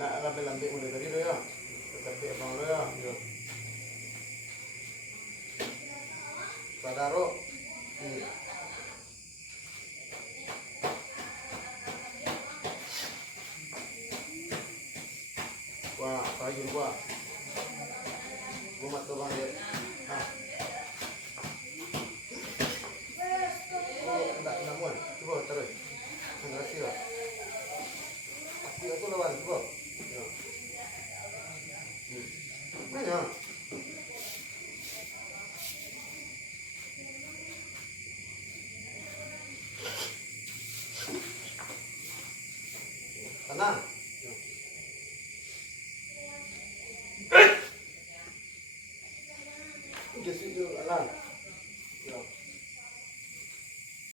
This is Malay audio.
Nak lambai-lambai mula tadi tu ya. Tapi abang tu ya. Ya. Sadaro. Wah, pagi gua. Gua matu bang dia. Ah. Oh, enggak muat. Coba terus. Enggak sih lah. Aku itu lawan coba. Ya. Mana? Tenang.